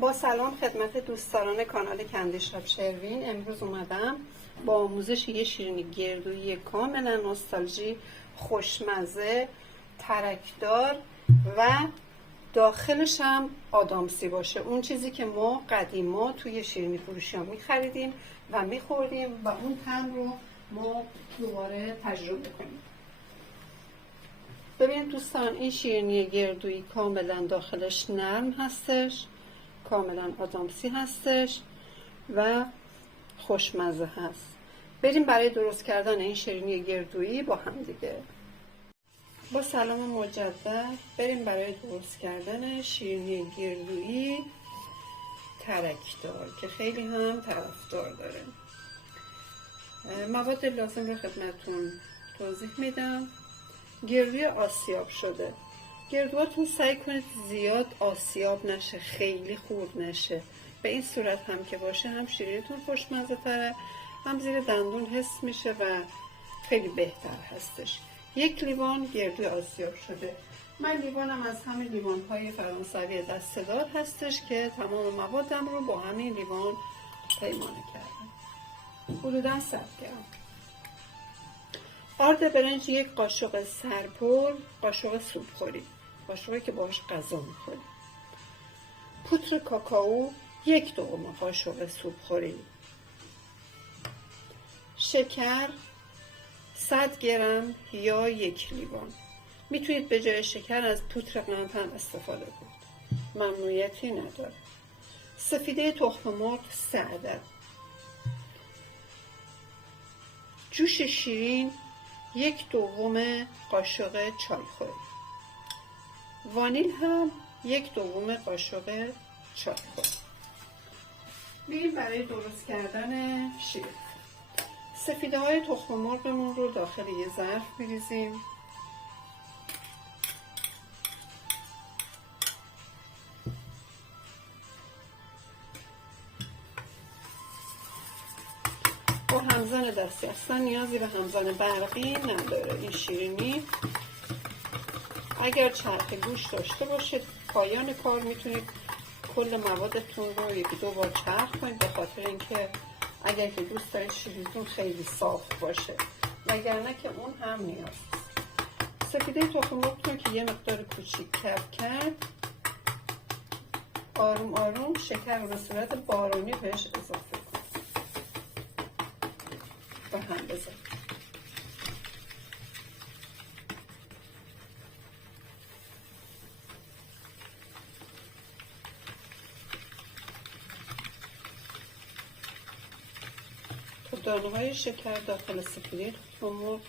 با سلام خدمت دوستداران کانال کندی شاپ شروین. امروز اومدم با آموزش یه شیرینی گردویی کاملا نوستالژی، خوشمزه، ترکدار و داخلش هم آدامسی باشه. اون چیزی که ما قدیما توی شیرینی فروشی ها میخریدیم و میخوردیم و اون طعم رو ما دوباره تجربه کنیم. ببینید دوستان، این شیرینی گردویی کاملا داخلش نرم هستش، کاملا آدامسی هستش و خوشمزه هست. بریم برای درست کردن این شیرینی گردویی با هم دیگه. با سلام مجدد بریم برای درست کردن شیرینی گردویی ترکدار که خیلی هم طرفدار داره. مواد لازم رو خدمتتون توضیح میدم. گردوی آسیاب شده. گردوهاتون سعی کنید زیاد آسیاب نشه، خیلی خورد نشه. به این صورت هم که باشه هم شیرینیتون خوشمزه تره، هم زیر دندون حس میشه و خیلی بهتر هستش. 1 لیوان گردوی آسیاب شده. من لیوانم از همین لیوان‌های فرانسوی دسته‌دار هستش که تمام موادم رو با همین لیوان پیمانه کردم. حدوداً 100 گرم. آرد برنج 1 قاشق سرپر، قاشق سوپخوری، قاشقی که باهاش غذا می‌خوریم. پودر کاکائو 1 دوم قاشق سوپخوری. شکر 100 گرم یا 1 لیوان. میتونید به جای شکر از پودر قند هم استفاده کنید، ممنوعیتی نداره. سفیده تخم مرغ 3 عدد. جوش شیرین 1 دوم قاشق چایخوری. وانیل هم 1 دوم قاشق چایخوری. بریم برای درست کردن شیرین. سفیده های تخم مرغمون رو داخل یه ظرف میریزیم. با همزن دستی، اصلا نیازی به همزن برقی نداره این شیرینی. اگر چرخ گوش داشته باشید پایان کار میتونید کل موادتون رو 1-2 بار چرخ کنید، به خاطر اینکه اگر که دوست دارید شیرینیتون خیلی صاف باشه، وگرنه که اون هم نیاز. سفیده تخم مرغتون که یه مقدار کوچیک کف کرد، آروم آروم شکر رو به صورت بارانی بهش اضافه کنید و هم بزنید. تا دانه های شکر داخل سفیده تخم مرغ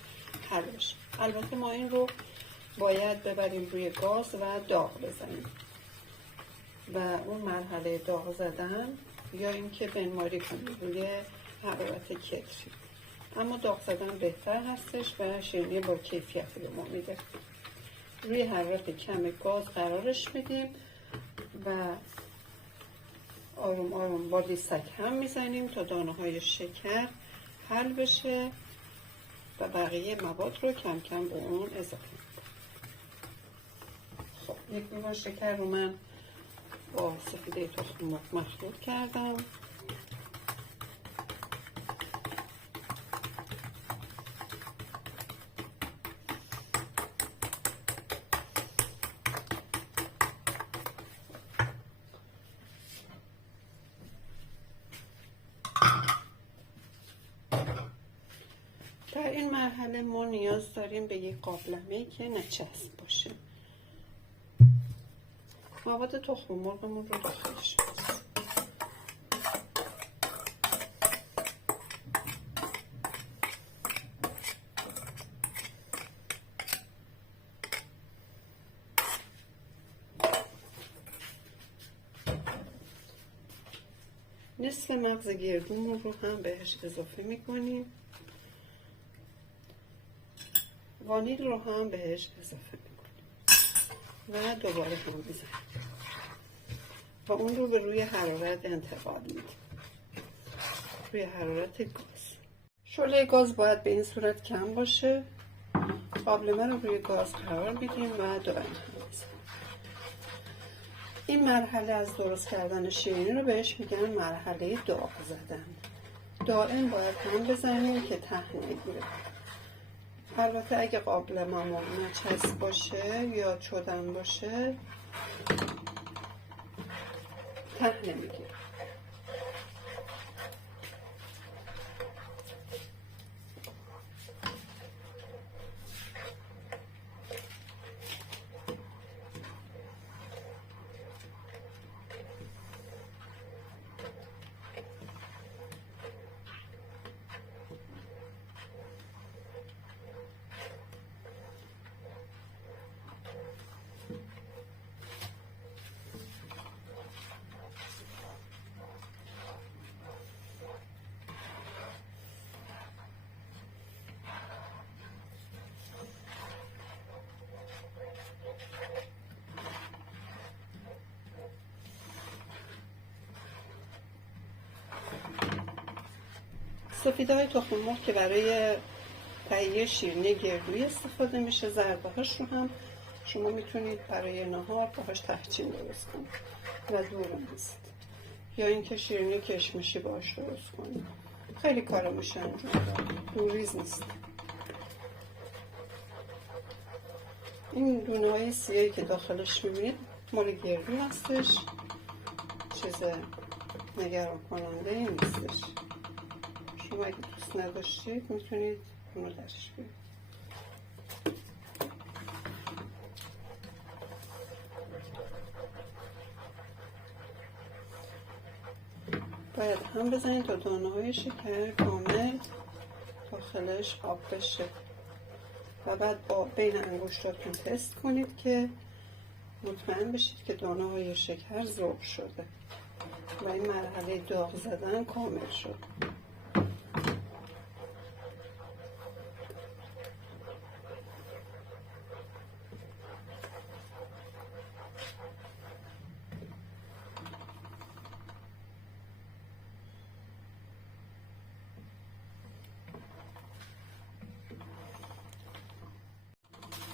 حل بشه. البته ما این رو باید ببریم روی گاز و داغ بزنیم و اون مرحله داغ زدن یا اینکه بنماری کنیم روی حرارت کتری، اما داغ زدن بهتر هستش و شیرینی با کیفیتی به ما میده. روی حرارت کم گاز قرارش میدیم و آروم آروم با دیسک هم میزنیم تا دانه های شکر حل بشه و بقیه مواد رو کم کم به اون اضافه میکنیم. خب 1 لیوان شکر رو من با سفیده تخم مرغ مخلوط کردم. در این مرحله ما نیاز داریم به یک قابلمه‌ای که نچسب باشه. مواد تخم مرغمون رو داخلش می‌ذاریم. نصف مغز گردومون رو هم بهش اضافه می‌کنیم. وانیل رو هم بهش اضافه می‌کنیم و دوباره هم می‌زنیم و اون رو به روی حرارت انتقال میدیم، روی حرارت گاز. شعله گاز باید به این صورت کم باشه. قابلمه رو روی گاز قرار میدیم و دوباره هم می‌زنیم. این مرحله از درست کردن شیرینی رو بهش میگن مرحله داغ زدن. دائم باید هم بزنیم که ته نگیره. البته اگه قابلممون نچسب باشه یا چدن باشه ته نمیگیره. سفیده‌های تخم مرغ که برای تهیه شیرینی گردویی استفاده میشه، ضربه هاش رو هم شما میتونید برای نهار باهاش تحچین درست کنید و دورم هست، یا اینکه شیرینی کشمشی باهاش درست کنید. خیلی کارا میشه انجام داد، دوریز نیست. این دونه های سیاهی که داخلش میبینید مال گردو هستش، چیز نگران کننده ای نیستش. شما اگه دوست نداشتید میتونید اونو درش بیارید. باید هم بزنید تا دانه های شکر کامل داخلش آب بشه و بعد با بین انگشتاتون تست کنید که مطمئن بشید که دانه های شکر ذوب شده و این مرحله داغ زدن کامل شد.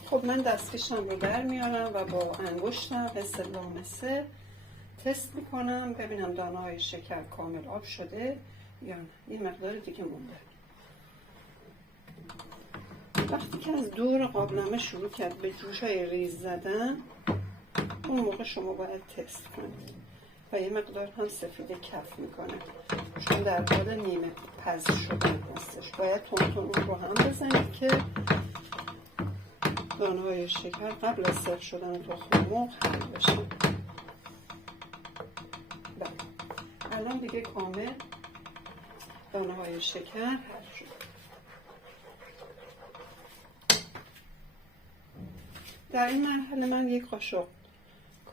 خب من دستکشم رو در میارم و با انگشتم حس لامسه تست میکنم ببینم دانه های شکر کامل آب شده یا نه. این مقدار دیگه مونده. وقتی که از دور قابلمه شروع کرد به جوش های ریز زدن، اون موقع شما باید تست کنید و یه مقدار هم سفید کف میکنه چون در حال نیمه پز شدن هستش. باید تون اون رو هم بزنید که دانه های شکر قبل از سرخ شدن تخم مرغ حل بشه. الان دیگه کامل دانه های شکر حل شد. در این مرحله من یک قاشق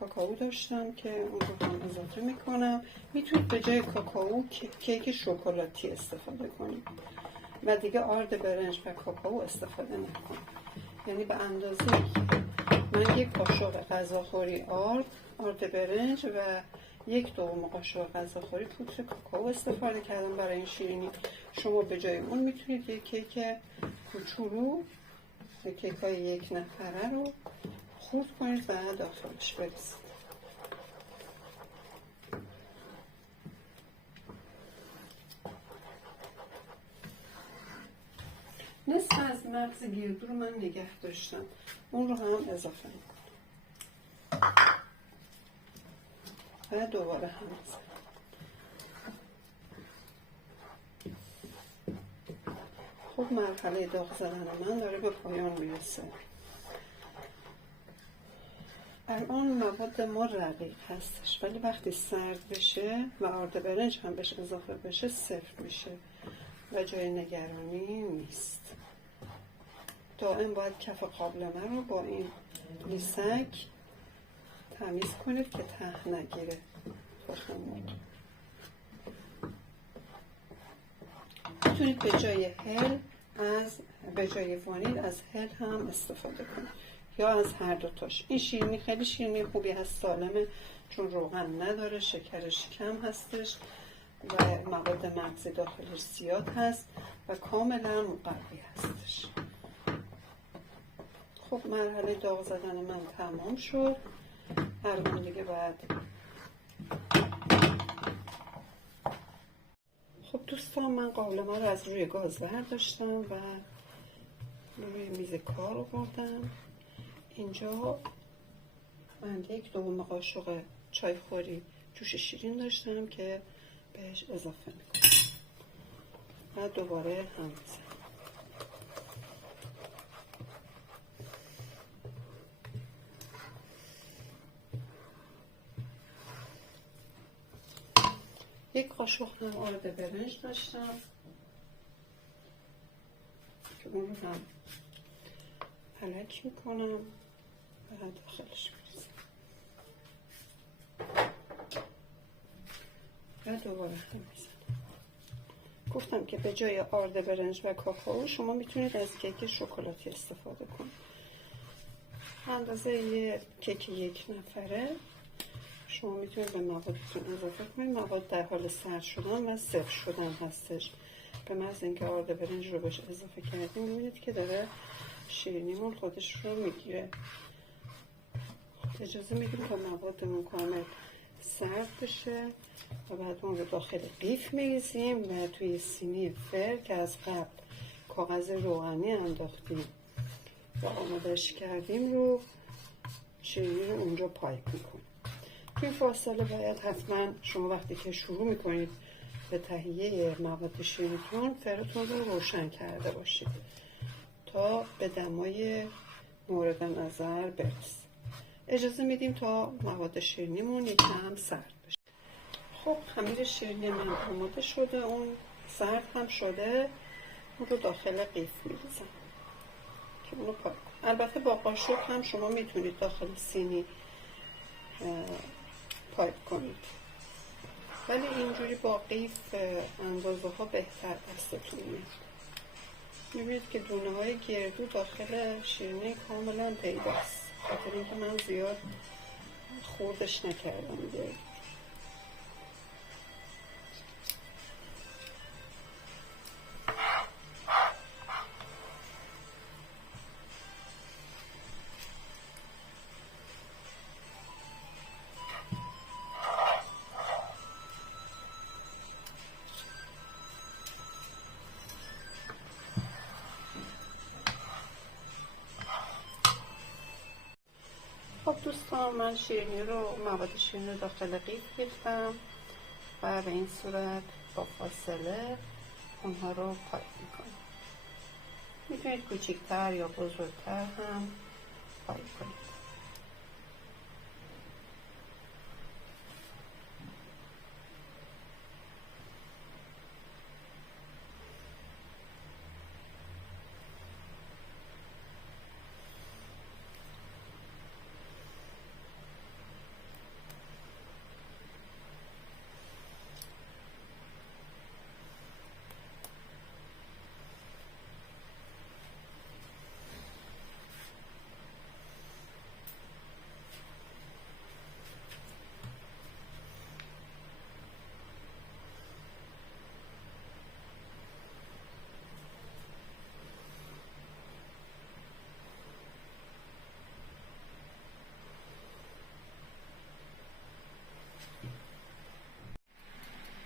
کاکائو داشتم که اون رو هم اضافه میکنم. میتونید به جای کاکائو کیک شکلاتی استفاده کنید و دیگه آرد برنج و کاکائو استفاده نکنید. یعنی به اندازه من یک قاشق غذاخوری آرد برنج و 1/2 قاشق غذاخوری پودر کاکائو استفاده کردم برای این شیرینی. شما به جای اون میتونید یک کیک کوچولو، کیک های 1 نفره رو خورد کنید و داخلش بریزید. نصف از مغز گردو رو من نگه داشتم، اون رو هم اضافه میکنم و دوباره هم بزنم. خب مرحله داغ زدن من داره به پایان میرسه. الان مواد ما رقیق هستش ولی وقتی سرد بشه و آرد برنج هم بهش اضافه بشه سفت میشه و جای نگرانی نیست. دائم باید کف قابلمه رو با این لیسک تمیز کنید که ته نگیره تخم مرغ. میتونید به جای وانیل از هل هم استفاده کنید یا از هر دوتاش. این شیرینی خیلی شیرینی خوبی هست، سالمه چون روغن نداره، شکرش کم هستش و مواد مغزی داخلش زیاد هست و کاملا مقوی هستش. خب مرحله داغ زدن من تمام شد الان دیگه باید. خب دوستان، من قابلمه رو از روی گاز برداشتم و روی میز کار آوردم. اینجا من 1/2 قاشق چایخوری جوش شیرین داشتم که بهش اضافه میکنم و دوباره هم میزنم. یک قاشق هم آرد برنج داشتم که اون رو هم پلک میکنم و داخلش میریزم و دوباره هم میزنم. گفتم که به جای آرد برنج و کاکائو شما میتونید از کیک شکلاتی استفاده کنید. اندازه یه کیک 1 نفره شما میتونید به موادتون اضافه کنید. مواد در حال سرد شدن و سفت شدن هستش. به محض اینکه آرد برنج رو بهش اضافه کردیم میبینید که داره شیرینیمون خودش رو میگیره. اجازه میدیم تا موادمون کامل سرد بشه و بعد اون رو داخل قیف میریزیم و توی سینی فر که از قبل کاغذ روغنی انداختیم و آمادش کردیم رو شیرینی رو اونجا پایپ میکنیم. توی فاصله باید حتما شما وقتی که شروع میکنید به تهیه مواد شیرینیتون فرتون رو روشن کرده باشید تا به دمای مورد نظر برسه. اجازه میدیم تا مواد شیرینیمون یکم سرد بشه. خب خمیر شیرینی من آماده شده، اون سرد هم شده. اون رو داخل قیف میریزم که اونو پاک کنم. البته با قاشق هم شما میتونید داخل سینی پایپ کنید، ولی اینجوری با قیف اندازه ها بهتر دستتون میاد. میبینید که دونه های گردو داخل شیرینی کاملا پیداست، خاطر اینکه من زیاد خوردش نکردم گردو. خب دوستان، من شیرینی رو مواد شیرینی رو داخل قیف ریختم و به این صورت با فاصله اونها رو پایپ میکنم. میتونید کوچکتر یا بزرگتر هم پایپ کنید.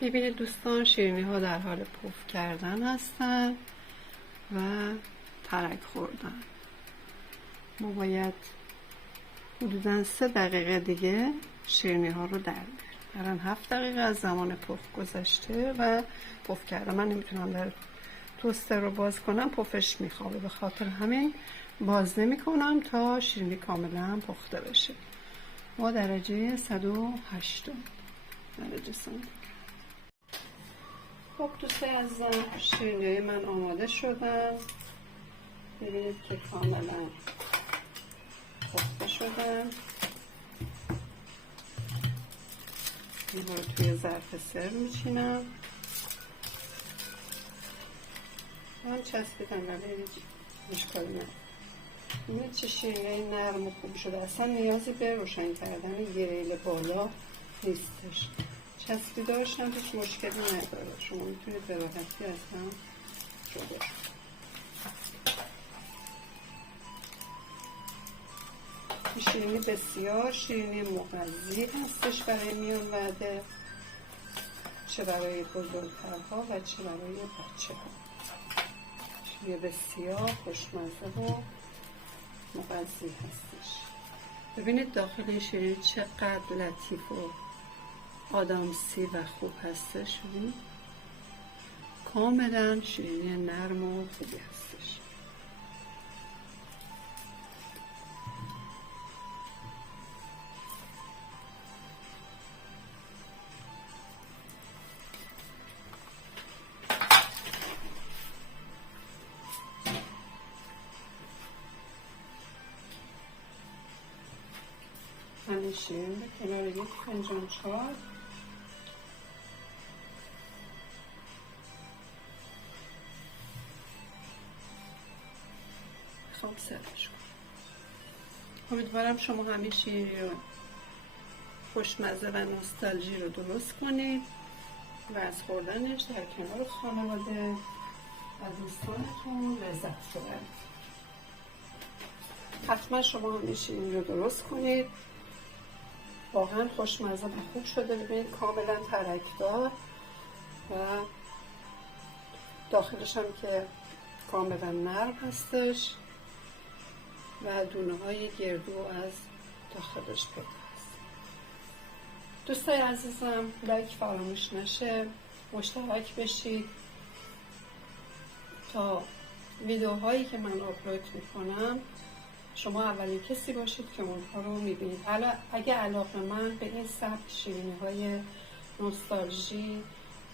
ببینید دوستان، شیرینی ها در حال پف کردن هستن و ترک خوردن. ما باید حدوداً 3 دقیقه دیگه شیرینی ها رو در بیاریم. الان 7 دقیقه از زمان پف گذشته و پف کرده. من نمیتونم در توستر رو باز کنم، پفش میخوابه، به خاطر همین باز نمی کنم تا شیرینی کاملا پخته بشه. ما درجه 180 درجه سانتی. خب دوستان عزیزم، شیرینی من آماده شدن. ببینید که کاملا پخته شدن. این رو توی ظرف سرو میچینم. من چسبیدم ولی اشکالی نداره. این چه شیرینی نرم و خوب شده، اصلا نیازی به روشن کردن یه ریل بالا نیستش. چسبیدارش هم هیچ مشکلی نداره، شما میتونید به راحتی از هم جدا کنید. شیرینی بسیار شیرینی مغذی هستش برای میان وعده، چه برای بزرگترها و چه برای بچه ها. شیرینی بسیار خوشمزه و مغذی هستش. ببینید داخل این شیرینی چقدر لطیف و آدامسی و خوب هستش. ببینید کاملا شیرینی نرم و خوبی هستش. همین شیرین به کنار یک فنجان چای خب سرش کنم. امیدوارم شما همین شیرینی رو خوشمزه و نوستالژی رو درست کنید و از خوردنش در کنار خانواده و دوستانتون لذت ببرید. حتما شما همین شیرینی رو درست کنید. واقعا خوشمزه و خوب شده. ببینید کاملا ترکدار و داخلش هم که کاملا نرم هستش و دونه های گردو از داخلش پیدا هست. دوستای عزیزم لایک فراموش نشه، مشترک بشید تا ویدیوهایی که من آپلود میکنم شما اولین کسی باشید که اونها رو میبینید. اگه علاقه من به این سبک شیرینی های نوستالژی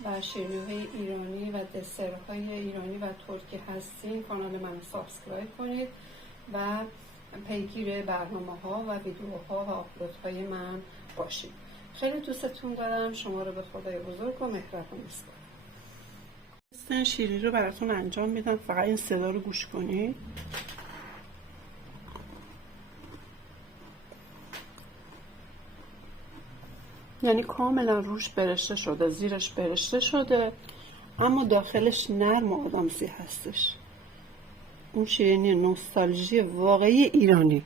و شیرینی های ایرانی و دسرهای ایرانی و ترکی هستین، کانال من رو سابسکرایب کنید و پیگیر برنامه ها و ویدیوها و آپلود های من باشید. خیلی دوستتون دارم. شما رو به خدای بزرگ و مهربان میسپارم. شیرینی رو براتون انجام میدم، فقط این صدا رو گوش کنید. یعنی کاملا روش برشته شده، زیرش برشته شده، اما داخلش نرم و آدامسی هستش. اون شیرینی نوستالژی واقعی ایرانی.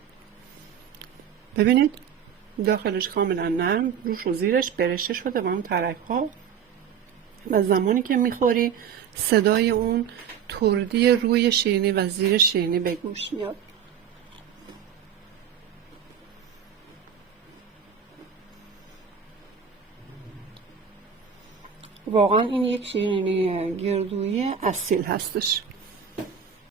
ببینید داخلش کاملا نرم، روش و زیرش برشته شده با اون ترک ها و زمانی که میخوری صدای اون تردی روی شیرینی و زیر شیرینی به گوش میاد. واقعا این یک شیرینی گردویی اصیل هستش.